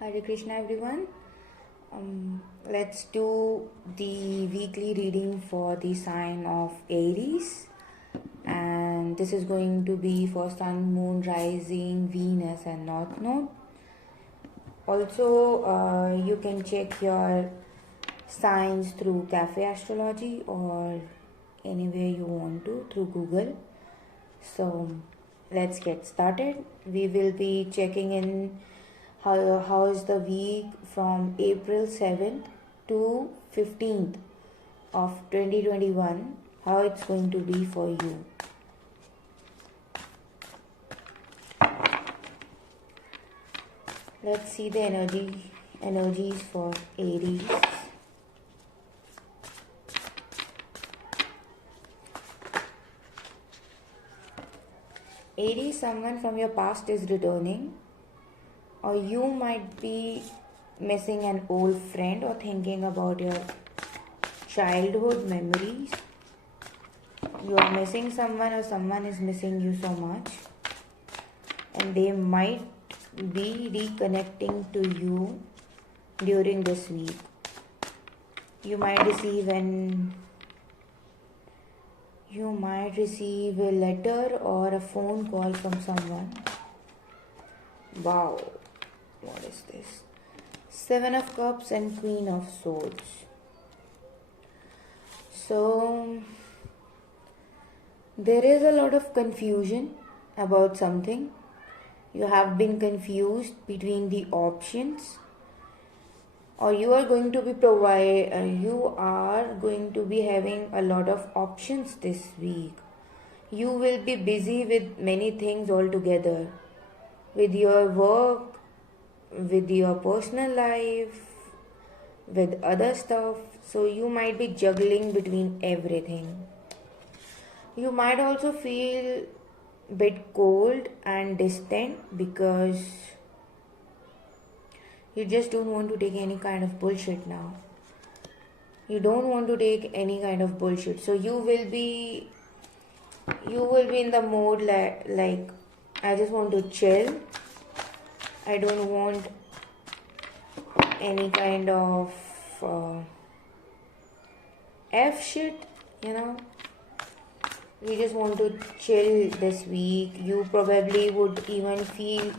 Hare Krishna everyone. Let's do the weekly reading for the sign of Aries, and this is going to be for Sun, Moon, Rising, Venus and North Node. Also, you can check your signs through Cafe Astrology or anywhere you want to through Google. So let's get started. We will be checking in how is the week from April 7th to 15th of 2021, how it's going to be for you. Let's see the energies for Aries. Aries, someone from your past is returning, or you might be missing an old friend or thinking about your childhood memories. You are missing someone or someone is missing you so much, and they might be reconnecting to you during this week. You might receive a letter or a phone call from someone. Wow, what is this? Seven of Cups and Queen of Swords. So there is a lot of confusion about something. You have been confused between the options, or you are going to be having a lot of options this week. You will be busy with many things altogether, with your work, with your personal life, with other stuff. So you might be juggling between everything. You might also feel a bit cold and distant because you just don't want to take any kind of bullshit now. You don't want to take any kind of bullshit. So you will be in the mode like I just want to chill. I don't want any kind of F shit, We just want to chill this week. You probably would even feel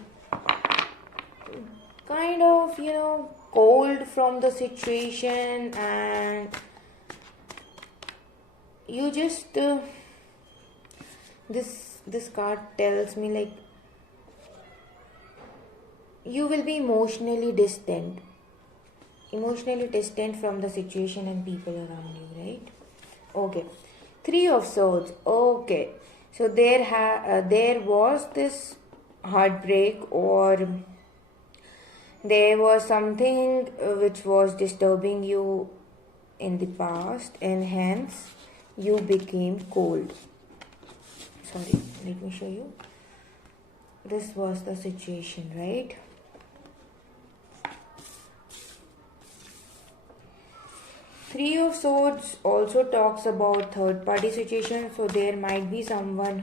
kind of, cold from the situation, and you just this card tells me like you will be emotionally distant from the situation and people around you, right? Okay. Three of Swords. Okay. So there was this heartbreak, or there was something which was disturbing you in the past, and hence you became cold. Sorry, let me show you. This was the situation, right? Three of Swords also talks about third party situation. So there might be someone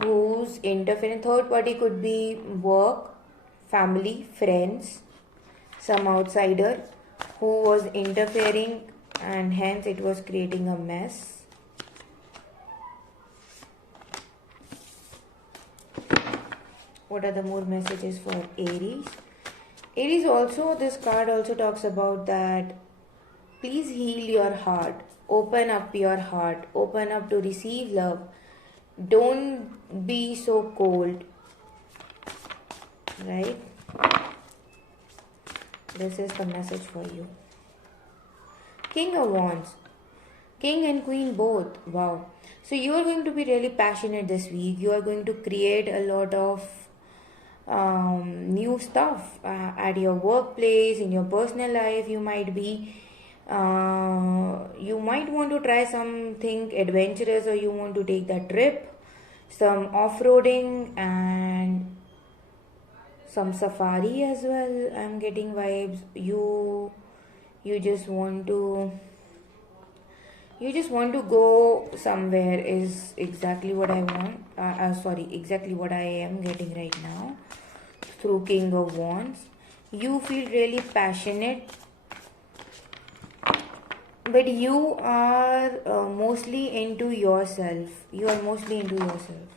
who's interfering. Third party could be work, family, friends, some outsider who was interfering, and hence it was creating a mess. What are the more messages for Aries? Aries also, this card also talks about that please heal your heart. Open up your heart. Open up to receive love. Don't be so cold. Right? This is the message for you. King of Wands. King and Queen both. Wow. So you are going to be really passionate this week. You are going to create a lot of new stuff at your workplace, in your personal life. You might want to try something adventurous, or you want to take that trip, some off-roading and some safari as well. I'm getting vibes. You just want to go somewhere is exactly what I want. Exactly what I am getting right now. through King of Wands. You feel really passionate, but you are mostly into yourself. You are mostly into yourself.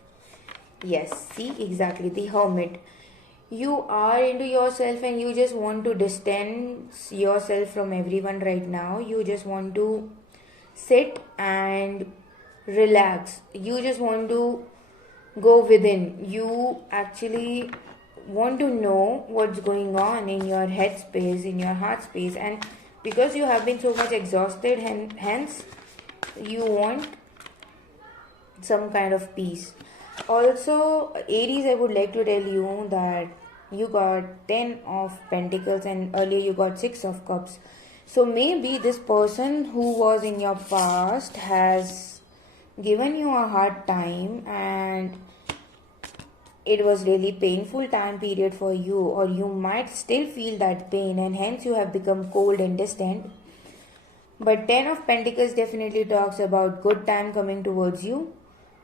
Yes, see, exactly, the Hermit. You are into yourself and you just want to distance yourself from everyone right now. You just want to sit and relax. You just want to go within. You actually want to know what's going on in your head space, in your heart space, and because you have been so much exhausted, hence you want some kind of peace. Also, Aries, I would like to tell you that you got 10 of Pentacles and earlier you got 6 of Cups. So maybe this person who was in your past has given you a hard time and it was really painful time period for you, or you might still feel that pain and hence you have become cold and distant. But 10 of Pentacles definitely talks about good time coming towards you,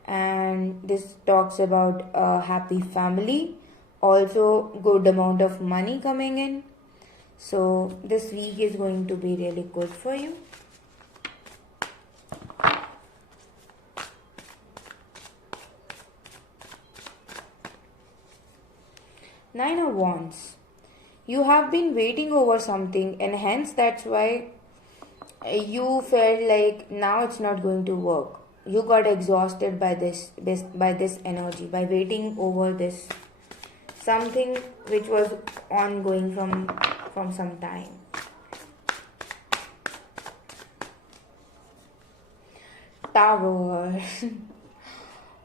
and this talks about a happy family, also good amount of money coming in. So this week is going to be really good for you. Nine of Wands. You have been waiting over something and hence that's why you felt like now it's not going to work. You got exhausted by this energy, by waiting over this something which was ongoing from some time. Tower.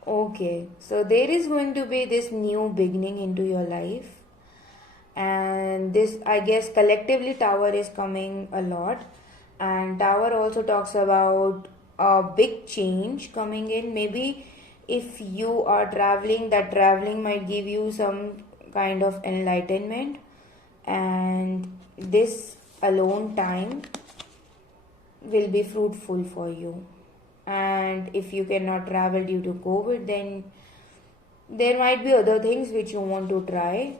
Okay, so there is going to be this new beginning into your life, and this, I guess, collectively Tower is coming a lot, and Tower also talks about a big change coming in. Maybe if you are traveling, that traveling might give you some kind of enlightenment, and this alone time will be fruitful for you. And if you cannot travel due to COVID, then there might be other things which you want to try.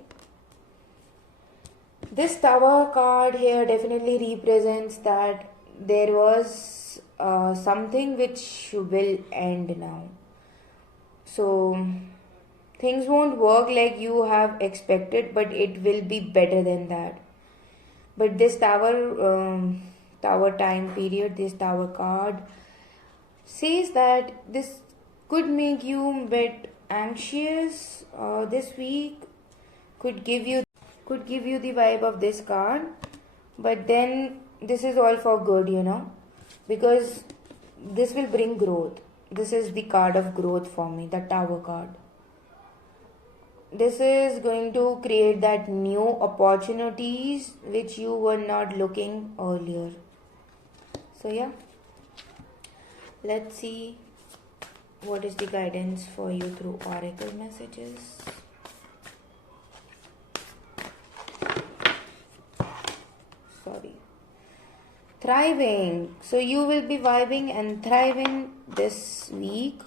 This Tower card here definitely represents that there was something which will end now. So things won't work like you have expected, but it will be better than that. But this Tower time period, this Tower card says that this could make you a bit anxious this week, could give you the vibe of this card, but then this is all for good, because this will bring growth. This is the card of growth for me, the Tower card. This is going to create that new opportunities which you were not looking earlier. So yeah, let's see what is the guidance for you through oracle messages. Sorry. Thriving. So you will be vibing and thriving this week.